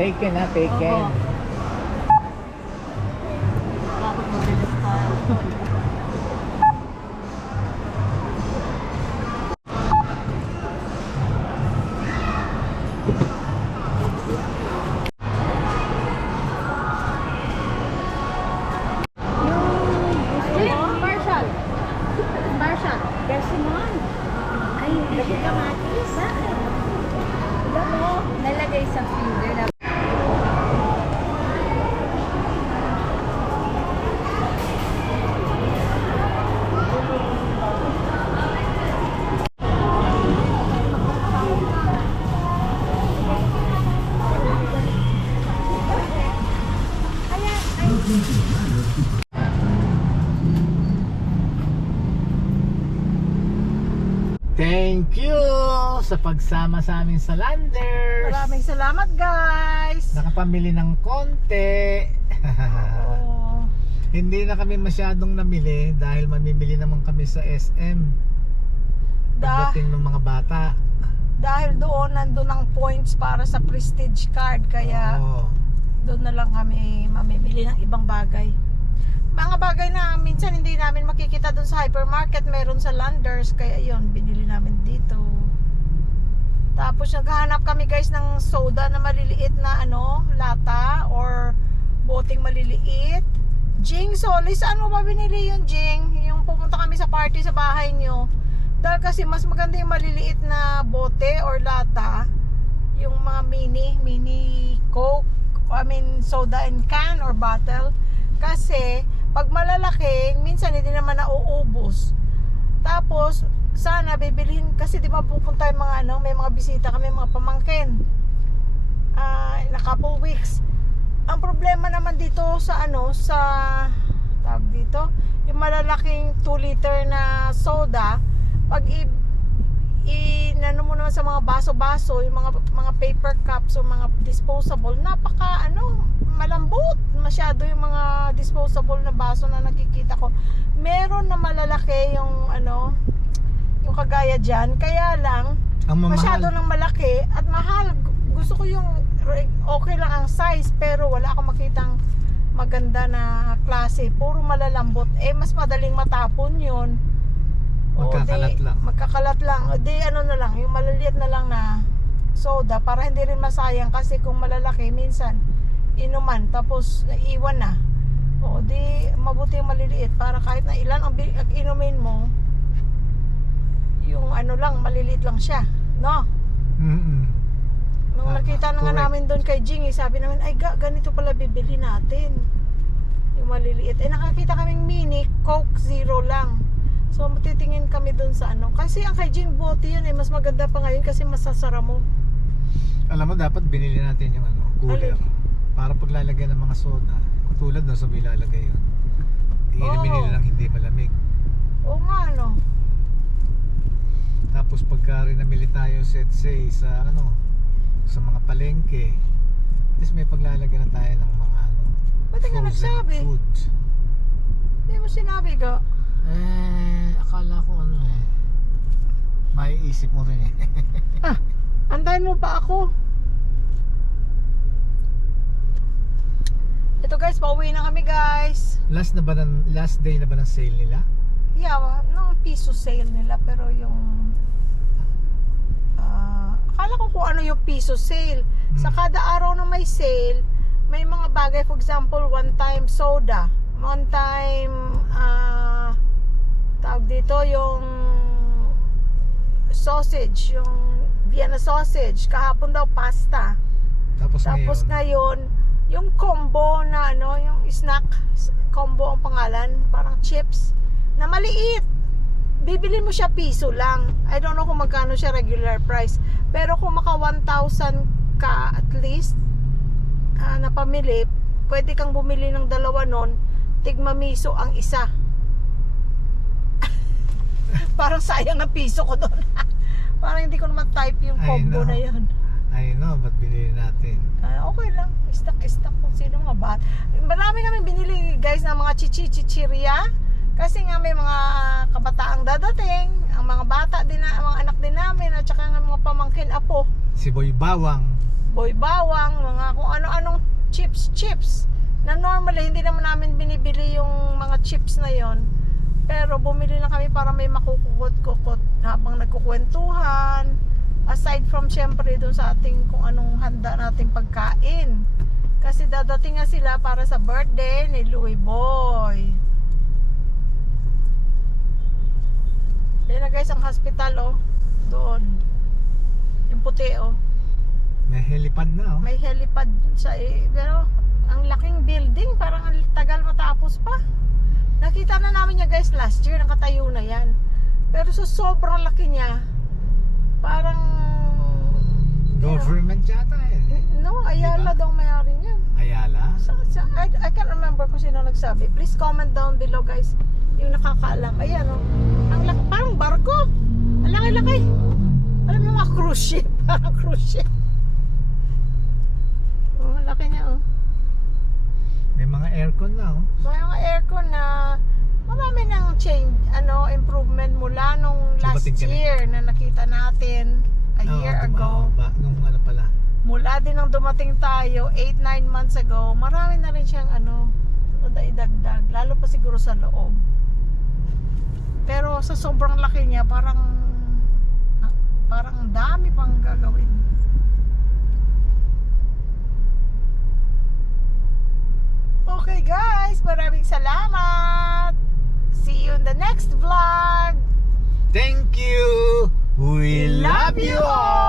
Taken ha, taken. Opo. Dapat mabilis tayo. Marshall. Marshall. Persimmon. Ay, lagi kamatis. Alam mo, nalagay sa freezer na. Thank you sa pagsama sa amin sa Landers. Maraming salamat, guys. Nakapamili ng konti. Oo. Hindi na kami masyadong namili dahil mamimili naman kami sa SM. Pagdating ng mga bata. Dahil doon, nandun ang points para sa Prestige card. Kaya Oo. doon na lang kami mamimili ng ibang bagay. Mga bagay na minsan hindi namin makikita doon sa hypermarket, meron sa Landers, kaya yon binili namin dito. Tapos naghahanap kami, guys, ng soda na maliliit na lata or boteng maliliit. Jing, Soli, saan mo ba binili yung Jing? Yung pumunta kami sa party sa bahay nyo. Dahil kasi mas maganda yung maliliit na bote or lata, yung mga mini Coke, soda in can or bottle. Kasi pag malalaki, minsan hindi naman nauubos. Tapos sana bibilhin, kasi di ba pupunta yung mga may mga bisita kami, mga pamangkin. In a couple weeks. Ang problema naman dito sa sa tawag dito, yung malalaking 2 liter na soda, pag inano mo naman sa mga baso-baso, yung mga paper cups o mga disposable, napaka malambot masyado yung mga disposable na baso na nakikita ko. Meron na malalaki yung yung kagaya dyan, kaya lang masyado nang malaki at mahal. Gusto ko yung okay lang ang size, pero wala akong makitang maganda na klase, puro malalambot. Mas madaling matapon yun. Magkakalat lang. Di na lang, yung maliliit na lang na soda, para hindi rin masayang, kasi kung malalaki minsan inuman tapos naiwan na. Di mabuti yung maliliit, para kahit na ilan ang inumin mo, yung lang, maliliit lang siya, no? Nung nakita na nga namin doon kay Jingy, sabi namin, ay ganito pala bibili natin, yung maliliit. Nakakita kaming mini Coke Zero lang. So matitingin kami doon sa kasi ang kay Jing bote yun, mas maganda pa ngayon kasi masasara mo. Alam mo, dapat binili natin yung cooler. Para paglalagay ng mga soda, katulad na sa ilalagay yun. Iinumin nila lang hindi malamig. Oo nga, Tapos pagka rin namili tayo say sa sa mga palengke, at least may paglalagay na tayo ng mga Ba't nga nagsabi? Food. Hindi mo sinabi ka. Akala ko maiisip mo rin Antayin mo pa ako. Ito, guys, pauwi na kami, guys. Last day na ba ng sale nila? Yeah, ng piso sale nila, pero yung akala ko kung ano yung piso sale. Sa kada araw na may sale, may mga bagay, for example, one time soda, one time tawag dito yung sausage, yung Vienna sausage, kahapon daw pasta. Tapos ngayon yung combo na yung snack combo ang pangalan, parang chips na maliit. Bibili mo siya piso lang. I don't know kung magkano siya regular price, pero kung maka 1,000 ka at least na pamili, pwede kang bumili ng dalawa nun, tigmamiso ang isa. Parang sayang ang piso ko doon. Parang hindi ko naman type yung combo na yun. I know, ba't binili natin? Okay lang, stock kung sino mga bat. Marami kami binili, guys, ng mga chichirya. Kasi nga may mga kabataang dadating, ang mga bata din, ang mga anak din namin, at saka ng mga pamangkin apo. Si Boy Bawang. boy bawang, mga kung ano-anong chips na normally hindi naman namin binibili yung mga chips na yon, pero bumili na kami para may makukukot-kukot habang nagkukwentuhan, aside from syempre dun sa ating kung anong handa nating pagkain, kasi dadating nga sila para sa birthday ni Louie Boy. Yan na guys ang hospital, oh, doon yung puti, oh. May helipad na, oh. May helipad sa pero ang laking building, parang ang tagal matapos pa. Nakita na namin niya guys last year, nakatayo na yan. Pero sa sobrang laki niya, parang Government yata eh. no, Ayala Diba? daw may-ari niyan. Ayala? I can't remember kung sino nagsabi. Please comment down below guys, yung nakakaalam. Ayan, oh. Ang laki, parang barko. Ang laki-laki. Alam mo mga cruise ship, parang cruise ship. Oh, ang laki niya, oh. May mga aircon na, oh. May mga aircon na marami nang change, improvement mula nung last Dumating ka na. year na nakita natin a Oo, year ago. Nung ano pala. Mula din nung dumating tayo 8-9 months ago, marami na rin siyang idagdag, lalo pa siguro sa loob. Pero sa sobrang laki niya, parang ang dami pang gagawin. Okay guys, maraming salamat. See you in the next vlog. Thank you! We love you all!